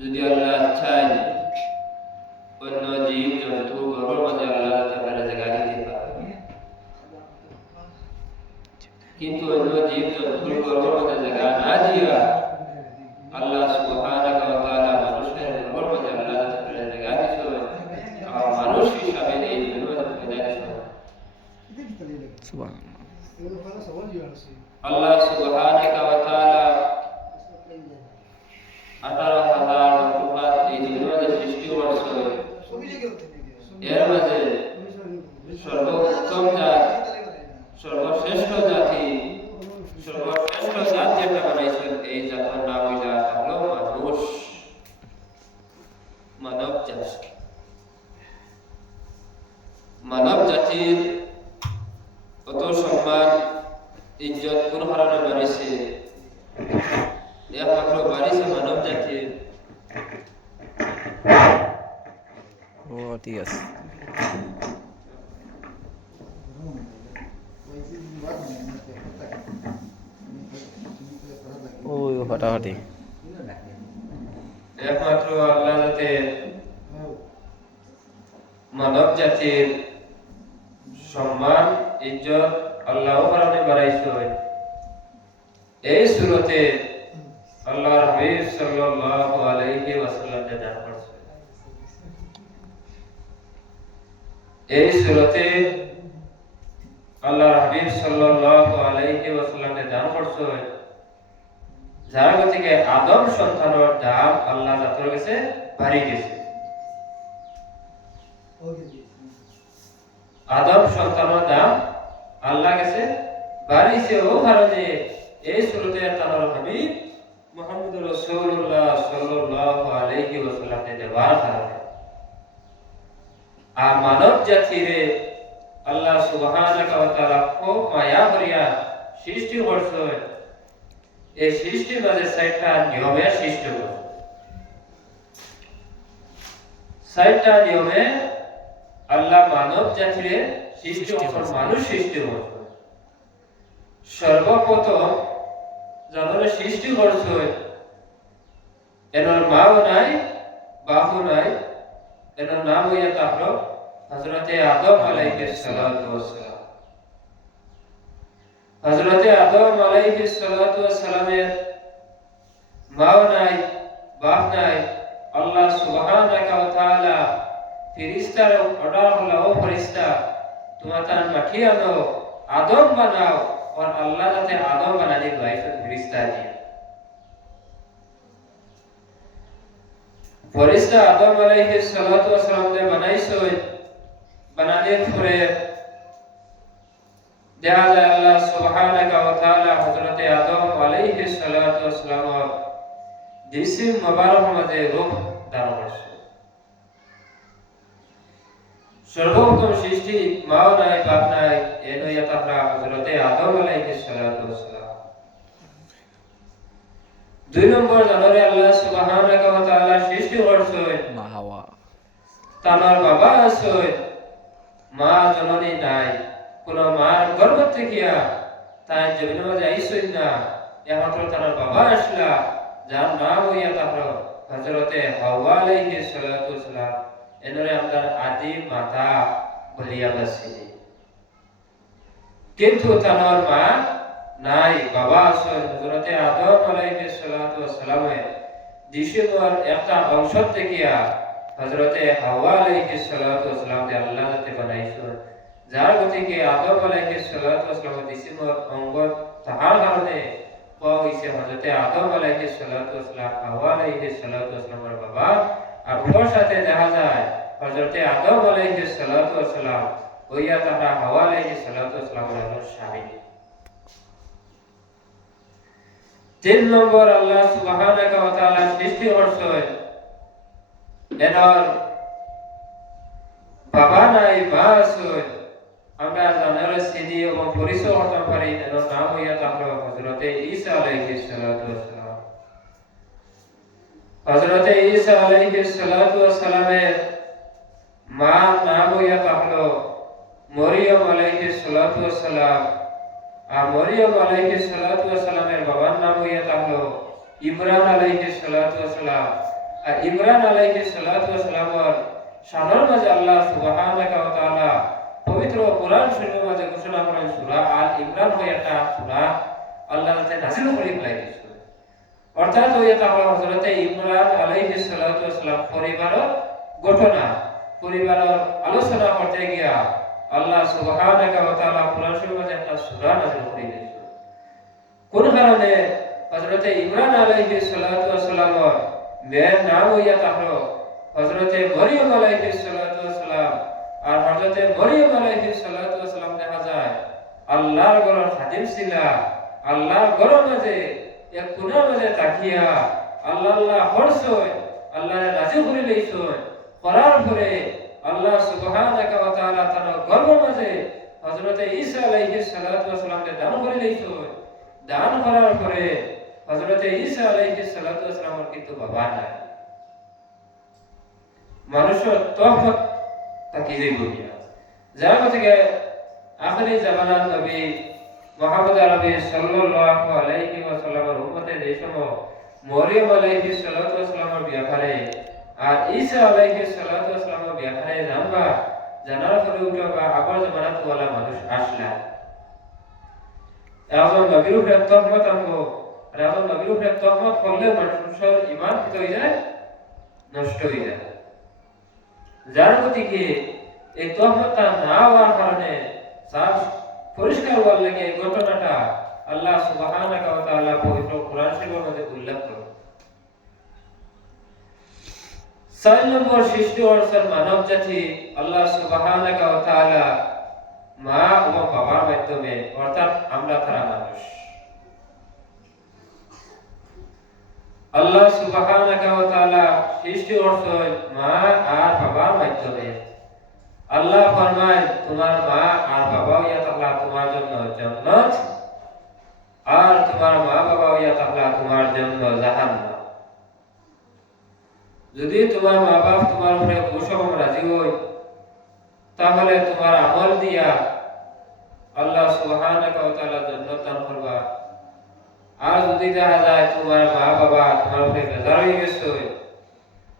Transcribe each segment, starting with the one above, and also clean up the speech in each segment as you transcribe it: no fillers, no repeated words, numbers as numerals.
যদি আল্লাহ চায় অন্য জীব জন্তু গর্ভের মধ্যে আল্লাহ তাআলা জায়গা দিতে পারে, কিন্তু অন্য জীব জন্তুর গর্ভের মধ্যে জায়গা না দিয়া আল্লাহ সুবহানাহু ওয়া তাআলা মানুষের গর্ভের মধ্যে আল্লাহ তাআলা জায়গা দিয়েছেন। আর মানুষ হিসাবে এই দুনিয়াতে পয়দা দিয়েছেন। আল্লাহ সুবহানাহু ওয়া তাআলা 18,000 মাখলুকাত এই দুনিয়াতে সৃষ্টি করেছেন। এর মাঝে সর্বোত্তম জাত, সর্বশ্রেষ্ঠ জাতি, সর্বশ্রেষ্ঠ জাত যেটা বানাইছেন এই জাতের নাম হলো মানুষ, মানব জাতি। মানব জাতির কত সম্মান ইজ্জত কোন কারণে বাড়িছে? একমাত্র বাড়িছে মানব জাতির। ঠিক আছে। ওই হঠাৎই একমাত্র আল্লাহ জাতের মানব জাতির সম্মান ইজ্জত আল্লাহ কারণে বাড়াইছে। এই সূরাতে আল্লাহর হাবিব সাল্লাল্লাহু আলাইহি ওয়াসাল্লাম দান করছে। এই সূরাতে আল্লাহর হাবিব সাল্লাল্লাহু আলাইহি ওয়াসাল্লাম দান করছে যার থেকে আদম সন্তানের দাম আল্লাহ জাতের কাছে বাড়ি গেছে। আদম সন্তানের দাম আল্লাহ কাছে বাড়িছে ও কারণে এই সূরাতে আল্লাহর হাবিব মুহাম্মদুর রাসূলুল্লাহ সাল্লাল্লাহু আলাইহি ওয়াসাল্লাম দেবার কারণে আর মানব জাতিরে আল্লাহ সুবহানাহু ওয়া তাআলা খুব মায়া করিয়া সৃষ্টি করছেন। এই সৃষ্টির মাঝে ৬০টা নিয়মে সৃষ্টি করছেন। ৬০টা নিয়মে আল্লাহ মানব জাতিরে সৃষ্টি করছেন, মানুষ সৃষ্টি করছেন। সর্বপ্রথম যারা সৃষ্টি করছেন এনার মাও নাই বাপও নাই, এনার নাম হইয়া তাহলে হযরতে আদম আলাইহিস সালাতু ওয়াস সালাম। হযরতে আদম আলাইহিস সালাতু ওয়াস সালামের মাও নাই বাপ নাই। আল্লাহ সুবহানাহু ওয়া তাআলা ফেরেশতার অর্ডার হলো, ও ফেরেশতা তোমরা মাটি আনো, আদম বানাও। और अल्लाह जाते आदम बनाने को आए फरिश्ता जी। फरिश्ता आदम अलैहि सलातु व सलाम ने बनाई सो बनाने परे দেখা যায় আল্লাহ সুবহানাহু ওয়া তাআলা হযরতে আদম আলাইহি সালাতু ওয়া সালাম জিসিম মুবারক মধ্যে রূহ দান করছে। সর্বপ্রথম সৃষ্টি মাও নাই বাপ নাই এনইয়া তাহরা হযরতে আদম আলাইহিস সালাতু ওয়াস সালাম। দুই নম্বর জানরে আল্লাহ সুবহানাহু ওয়া তাআলা সৃষ্টি করছে মা হাওয়া। তার বাবা আছে, মা জননী নাই, কোন মার গর্ভ থেকে তাই জমিনের মাঝে আইসই না। একমাত্র তার বাবা আসলা যার নাম হইয়া তাহরা হযরতে হাওয়া আলাইহিস সালাতু ওয়াস সালাম। এনরে আমরা আদি মাতা বলিয়া বাসি, কিন্তু তার মা নাই বাবা আছে। হযরতে আদম আলাইহিস সালাতু ওয়াস সালামের জিসিমর একটা অংশ থেকে হযরতে হাওয়া আলাইহিস সালাতু ওয়াস সালাম কে আল্লাহ জাতে বানাইছেন। যার গতিকে আদম আলাইহিস সালাতু ওয়াস সালামের জিসিমর অঙ্গ তাহার কারণে পাওয়া হইছে হযরতে আদম আলাইহিস সালাতু ওয়াস সালাম হাওয়া আলাইহিস সালাতু ওয়াস সালামের বাবা। আর ওর সাথে দেখা যায় হযরতে আদম আলাইহিস সালাতু ওয়াস সালাম হইয়া তারা হাওয়া আলাইহিস সালাতু ওয়াস সালামের স্বামী। ৩ নম্বর আল্লাহ সুবহানাহু ওয়া তাআলা সৃষ্টি করছেন এনার বাবা নাই মা আছে। আমরা জানার সিদ্ধি এবং পরিচয় করতে পারি এনার নাম হইয়া তাহলে হযরতে ঈসা আলাইহিস সালাতু ওয়াস সালাম। হযরতে ঈসা আলাইহিস সালাতু ওয়াস সালামের মা নাম হইয়া তাহলে মরিয়ম আলাইহিস সালাতু ওয়াস সালাম। আর মরিয়ম আলাইহিস সালাতু ওয়াস সালামের বাবার নাম হইয়া তাহলে ইমরান আলাইহিস সালাতু ওয়াস সালাম। আর ইমরান আলাইহিস সালাতু ওয়াস সালামের শানের মাঝে আল্লাহ সুবহানাহু ওয়া তাআলা পবিত্র কোরআন শরীফের মাঝে ঘোষণা করেন সূরা আল ইমরান হয়ে একটা সূরা আল্লাহ তাআলা নাযিল করে ফেলাইছে। অর্থাৎ ওই তাআলা হযরত ইমরান আলাইহিস সালাতু ওয়াস সালাম পরিবারের ঘটনা, পরিবারের আলোচনা করতে গিয়া আল্লাহ সুবহানাহু ওয়া তাআলা কোরআন শরীফের মাঝে একটা সূরা নাযিল করে দিয়েছেন। কোন কারণে হযরত ইমরান আলাইহিস সালাতু ওয়াস সালামের মেয়ের নাম হইয়া থাকলো হযরত মরিয়ম আলাইহিস সালাতু ওয়াস সালাম। আর হযরত মরিয়ম আলাইহিস সালাতু ওয়াস সালাম দেখা যায় আল্লাহর ঘরের খাদিম ছিল। আল্লাহর ঘরের মাঝে এক কোণার মাঝে তাকিয়া আল্লাহ আল্লাহ করছয়, আল্লাহরে রাজি করে লইছয়। করার পরে আল্লাহ সুবহানাহু ওয়া তাআলা তার ঘরের মাঝে হযরত ঈসা আলাইহিস সালাতু ওয়াস সালামকে দান করে লইছয়। দান করার পরে হযরত ঈসা আলাইহিস সালাতু ওয়াস সালামের কিন্তু বাবা নাই। মানুষের তহমত তাকি যাইবইয়া যার থেকে আখেরি জামানার নবী মুহাম্মদ আরবি সাল্লাল্লাহু আলাইহি ওয়াসাল্লামের উম্মতে যে সময় মরিয়ম আলাইহিস সালাতু ওয়াস সালামের ব্যাপারে আর ঈসা আলাইহিস সালাতু ওয়াস সালামের ব্যাপারে জানার পরে উঠবা আবার জামানাত ওয়ালা মানুষ আসলা। এখন নবীর উপরে তহমত আনবো, আর এখন নবীর উপরে তহমত করলে মানুষের ঈমান কি হয়ে যায়? নষ্ট হয়ে যায়। যার প্রতি কি এই তহমতটা না হওয়ার কারণে সাফ পরিষ্কার হওয়ার লাগে এই ঘটনাটা আল্লাহ সুবহানাহু ওয়া তাআলা পবিত্র কোরআন শরীফের মধ্যে উল্লেখ করেন। 4 নম্বর সৃষ্টি অর্থাৎ মানব জাতি আল্লাহ সুবহানাহু ওয়া তাআলা মা এবং বাবার মাধ্যমে, অর্থাৎ আমরা তারা মানুষ, আল্লাহ সুবহানাহু ওয়া তাআলা সৃষ্টি অর্থাৎ মা আর বাবার মাধ্যমে। আল্লাহ ফরমায় তোমার মা আর বাবা হইয়া থাকলা তোমার জন্য জান্নাত, আর তোমার মা বাবা হইয়া থাকলা তোমার জন্য জাহান্নাম। যদি তোমার মা বাপ তোমার উপরে খুশম রাজি হয় তাহলে তোমার আমল দিয়া আল্লাহ সুবহানাহু ওয়া তাআলা জান্নাত দান করবা। আর যদি দেখা যায় তোমার মা বাবা তোমার উপরে বেজার হয়ে গেছে,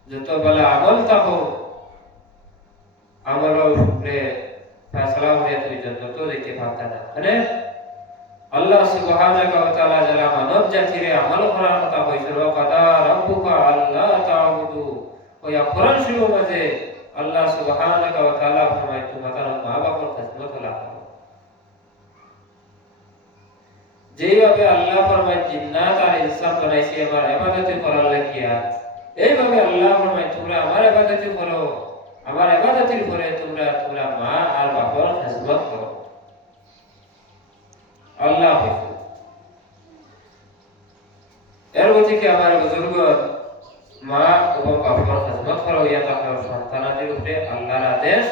যত বেলা আমল থাকো আমলের উপরে ফয়সালা হয়ে তুমি জান্নাত দিতে পারতা না। মানে আল্লাহ সুবহানাহু ওয়া তাআলা যারা মানব জাতির আমল করার কথা কইছিল, কাদা রাব্বুকা আল্লা তা'বুদু, ওই কোরআন শরীফের মধ্যে আল্লাহ সুবহানাহু ওয়া তাআলা ফরমায় তোমরা তার মা বাবার খিদমত করো। যেভাবে আল্লাহ ফরমায় জিন্নাত আর ইনসান বানাইছি আমার ইবাদত করার লাগিয়া, এইভাবে আল্লাহ ফরমায় তোমরা আমার ইবাদত করো, আমার ইবাদতের পরে তোমরা মা আর বাবার খিদমত করো। আল্লাহ এর থেকে আমার বুজুর্গ মা এবং বাবার খিদমত করা হইয়া থাকার সন্তানদের উপরে আল্লাহর আদেশ,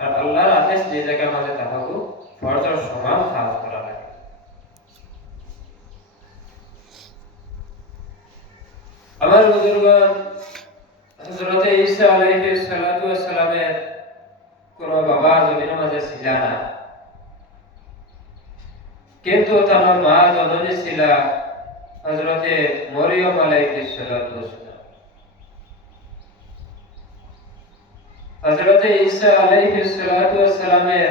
আর আল্লাহর আদেশ যে জায়গায় মাঝে তাহাকে ফরজের সমান কাজ করা লাগে। আমার বুজুর্গ হযরত ঈসা আলাইহিস সালাতু ওয়াস সালামের কোন বাবা জমিনের মাঝে ছিল না, কিন্তু তার মা জননী ছিল হযরত মরিয়ম আলাইহিস সালাতু ওয়াস সালাম। হযরত ঈসা আলাইহিস সালাতু ওয়াস সালামের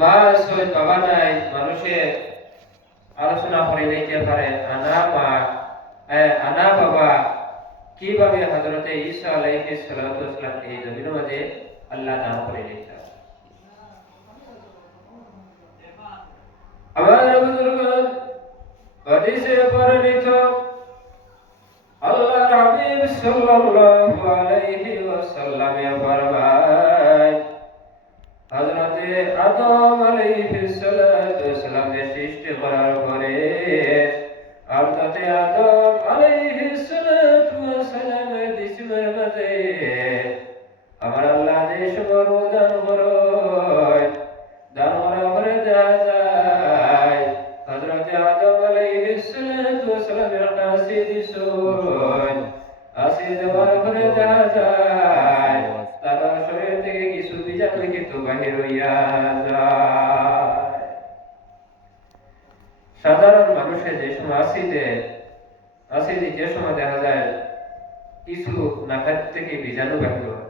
মা সয় বাবা নাই, মানুষের আলোচনা করে নিতে পারে আনা বাবা কিভাবে হযরত ঈসা আলাইহিস সালাতু ওয়াস সালাম এই জমিনের মাঝে আল্লাহ দান করে দিয়েছেন। আমার বুজুর্গগণ হাদিসে বর্ণিত আল্লাহর হাবিব সাল্লাল্লাহু আলাইহি ওয়াসাল্লাম ফরমায় হযরত আদম আলাইহিস সালাতু ওয়াস সালামকে সৃষ্টি করার পরে হযরত আদম আলাইহিস সালাতু ওয়াস সালামের জিসমের মাঝে আমার আল্লাহ যে সমর দান করেন, দান করার পরে দেখা যায় হযরত আদম আলাইহিস সালাতু ওয়াস সালামের কাছে দিছেন, আসি দেওয়ার পরে দেখা যায় তার শরীর থেকে কিছু বীজাণু কিন্তু বাহির হইয়া যায়। সাধারণ মানুষের যে সময় আসিতে আসে যে সময় দেখা যায় কিছু নাকাত থেকে বীজাণু বাহির হয়।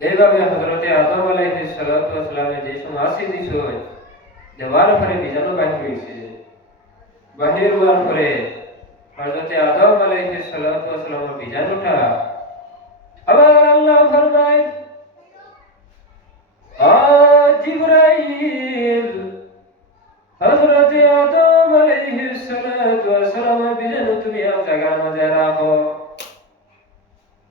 এইভাবে হযরতে আদম আলাইহিস সালাতু ওয়াস সালামে যে সময় আসে দিছয় দেওয়ার পরে বীজাণু বাহির হয়েছে। বাহির হওয়ার পরে হযরতে আদম আলাইহিস সালাতু ওয়াস সালামের বীজাণুটা আবার আল্লাহ ফরমায় জিবরাইল হযরতে আদম আলাইহিস সালাতু ওয়াস সালামের বীজাণু তুমি এক জায়গার মধ্যে রাখো।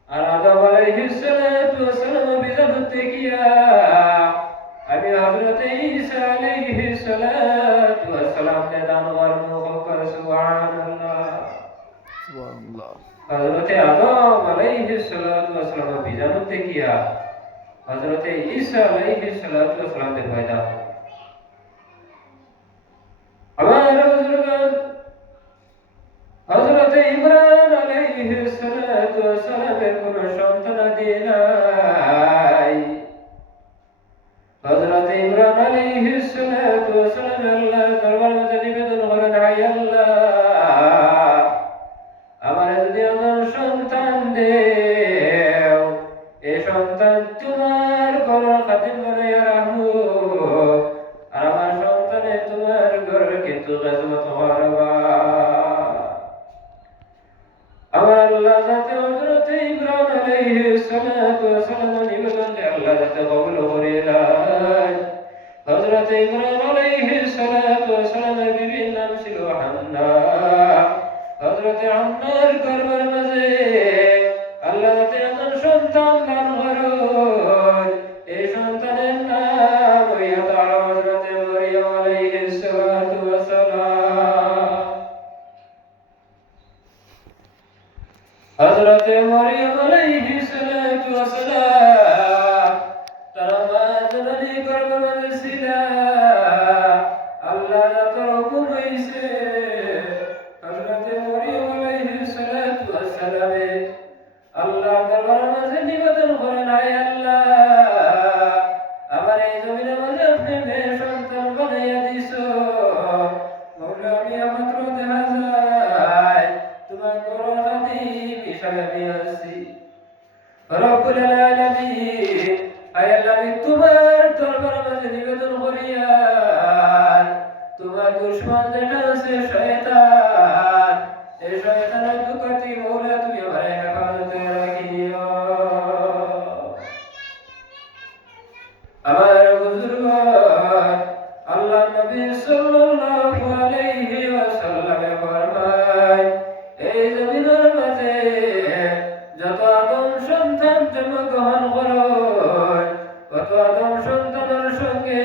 আর আদম আলাইহিস সালাতু ওয়াস সালামের বীজাণু দেখিয়া আমি হযরতে ঈসা আলাইহিস সালাতু ওয়াস সালামকে দান করবো। সুবহানাল্লাহ সুবহানাল্লাহ। হযরতে আদম আলাইহিস সালাতু ওয়াস সালামের বীজাণু দেখিয়া হযরতে ঈসা আলাইহিস সালাতু ওয়াস সালামকে পয়দা হয়। আমার বুজুর্গান হযরতে ইমরান আলাইহিস সালাতু ওয়াস সালামের কোন সন্তানাদি নাই। হযরতে ইমরান আলাইহিস সালাতু ওয়াস সালাম আল্লাহর দরবারে মধ্যে নিবেদন করেন, হায় আল্লাহ আমার যদি একজন সন্তান দেও, এই সন্তান তোমার ঘর খাতির বানাইয়া রাখবো। আর আমার সন্তানে তোমার ঘর কিন্তু খেদমত করবা। আমার আল্লাহ যাতে হযরতে ইমরান আলাইহিস সালাতু ওয়াস সালামের নিবেদনকে আল্লাহ যাতে কবুল করে নেয়। হযরতে ইমরান আলাইহিস সালাতু ওয়াস সালামের বিবির নাম ছিল হান্না। হযরতে হান্নার গর্ভের মাঝে আল্লাহ যাতে একজন সন্তান দান করেন, এই সন্তানের নাম হইয়া তার হযরতে মরিয়ম আলাইহিস সালাতু ওয়াস সালাম। হযরতে মরিয়ম আলাইহিস সালাতু ওয়াস সালাম তার মা জননী গর্ভের মাঝে ছিল। আল্লাহ যত হুকুম হইছে হযরতে মরিয়ম আলাইহিস সালাতু ওয়াস সালামে আল্লাহ দরবারের মাঝে নিবেদন করেন, হায় আল্লাহ আমার এই জমিনের মাঝে আপনি মেয়ে সন্তান বানাইয়া দিছো। মওলা আমি মাত্র দেখা যায় তোমার বড় খাদিম হিসাবে আমি আছি। রব্বুল আলামিন হায় আল্লাহ আমি তোমার দরবারের মাঝে নিবেদন করিয়া তোমার দুশমন যেটা আছে শয়তান, এই শয়তানের দুঃখতি মওলা তুমি আমার হেফাজতে রাখিও। আমার বুজুর্গগণ আল্লাহ নবী সাল্লাল্লাহু আলাইহি ওয়াসাল্লাম ফরমায়, এই জমিনের মাঝে যত আদম সন্তান জন্মগ্রহণ করে কত আদম সন্তানের সঙ্গে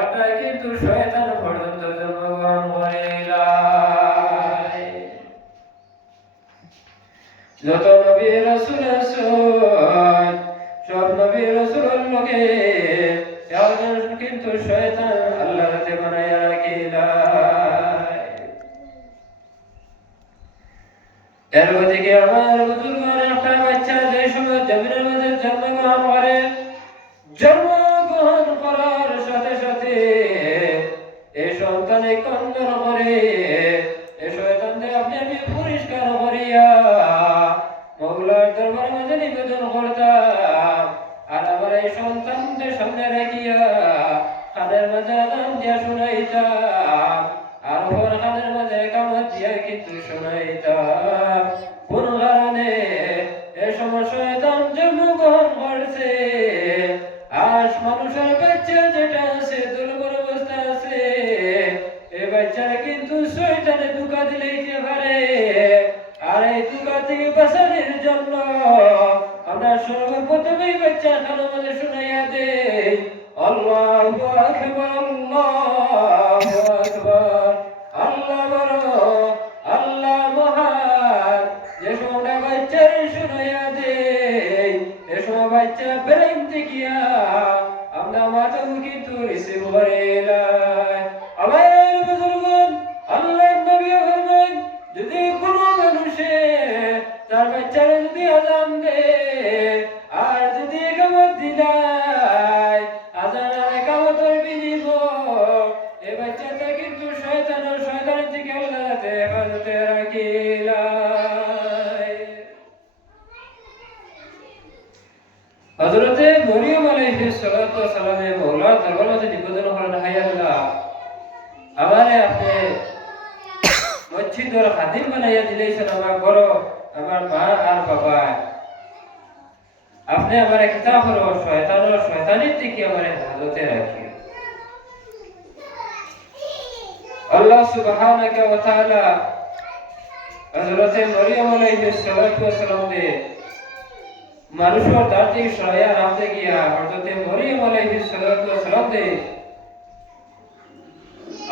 একটা কিন্তু শয়তান পর্যন্ত জন্মগ্রহণ করে নাই। যত নবী রাসূল আছেন সব নবী রাসূলের লগে একজন কিন্তু শয়তান আল্লাহ রাতে বানাইয়া রাখিলাই। এর ওদিকে আমার বুজুর্গের একটা বাচ্চা যে সময় জমিনের মাঝে জন্মগ্রহণ করে, জন্মগ্রহণ করার সাথে সাথে এই সন্তানে কন্দন করে, এই শয়তানকে আপনি আমি পরিষ্কার করিয়া মওলার দরবারের মাঝে নিবেদন করতাম। আর আমার এই সন্তানদের সামনে রাখিয়া কানের মাঝে আযান দিয়া শুনাইতাম, আর ওর কানের মাঝে কামত দিয়া কিন্তু শুনাইতাম। কোন কারণে এই সময় শয়তান জন্মগ্রহণ করছে, আর মানুষের বাচ্চা যেটা আছে দুর্বল অবস্থা আছে, এই বাচ্চারা কিন্তু শয়তানে ধোঁকা দিতে পারে। আর এই ধোঁকা থেকে বাঁচানোর জন্য আমরা সর্বপ্রথমেই বাচ্চা খানার মাঝে শুনাইয়া দেই, আল্লাহু আকবার আল্লাহু আকবার, আল্লাহ বড় আল্লাহ মহান। যে সময় বাচ্চারে শুনাইয়া দেই এ সময় বাচ্চা ব্রেন দেখিয়া আমরা মাথাও কিন্তু রিসিভ করে নাই। আমার বুজুর্গগণ আল্লাহ নবী ফরমান, যদি কোনো মানুষে তার বাচ্চারে যদি আযান দেয় আর যদি একামত দিলায়, আযান আর একামতের বিনিময় এই বাচ্চাটা কিন্তু শয়তানের থেকে আল্লাহ হেফাজতে রাখিলাই। হযরতে মরিয়ম আলাইহিস সালাতু ওয়াস সালামে মওলার দরবারে যে নিবেদন করেন, হায় আল্লাহ, আমারে আপনি মসজিদের খাদিম বানাইয়া দিলেছেন, আমার বড় আমার মা আর বাবা। আপনি আমার কিতাব হলো শয়তানের থেকে আমার হেফাজতে রাখি। আল্লাহ সুবহানাহু ওয়া তাআলা হযরতে মরিয়ম আলাইহিস সালাতু ওয়াস সালামকে মানুষের দাঁড়িয়ে সহায়া রাখতে গিয়া হযরতে মরিয়ম আলাইহিস সালাতু ওয়াস সালামকে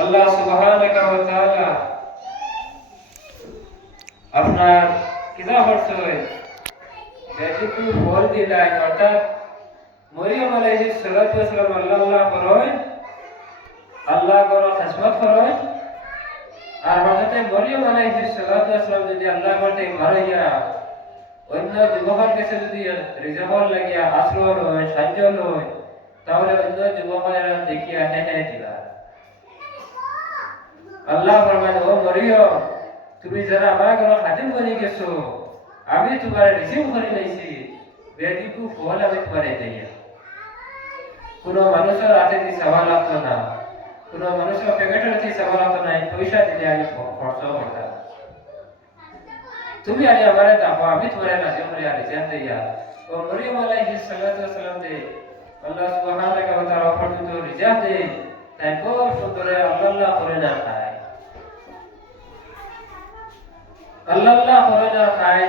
আল্লাহ সুবহানাহু ওয়া তাআলা আপনার কিতাব হচ্ছে যেটুকু ফল দিলেন, অর্থাৎ মরিয়ম আলাইহিস সালাতু ওয়াস সালাম আল্লাহ করেন, আল্লাহ করে খেদমত করেন। আর হযরতে মরিয়ম আলাইহিস সালাতু ওয়াস সালাম যদি আল্লাহ করতে মারিয়া অন্য যুবকের কাছে যদি রিজাবল লাগিয়া আশ্রয় হয়, সাহায্য হয়, তাহলে অন্য যুবকেরা দেখিয়া হেহে দিবা। আল্লাহ ফরমান, ও মরিয়ম, তুমি যারা আমার ঘরে খাদিম বনে গেছো, আমি তোমার রিসিভ করে লাইছি, বেদিকু ফল আমি তোমার দিয়া। কোনো মানুষের হাতে দিয়ে চাওয়া লাগতো না, কোনো মানুষের প্যাকেটের হাতে চাওয়া লাগতো না, পয়সা দিলে আমি খরচ করতাম। তুমি আজ আমারে দেখো, আমি তোমার রাজি করে আর রিজান দিয়া। ও মরিয়ম আলাইহিস সালাতু ওয়াস সালাম দে আল্লাহ সুবহানাহু ওয়া তাআলা পর্যন্ত রিজান দে, তাই খুব সুন্দর আল্লাহ করে না খায়, আল্লাহ করে না খায়।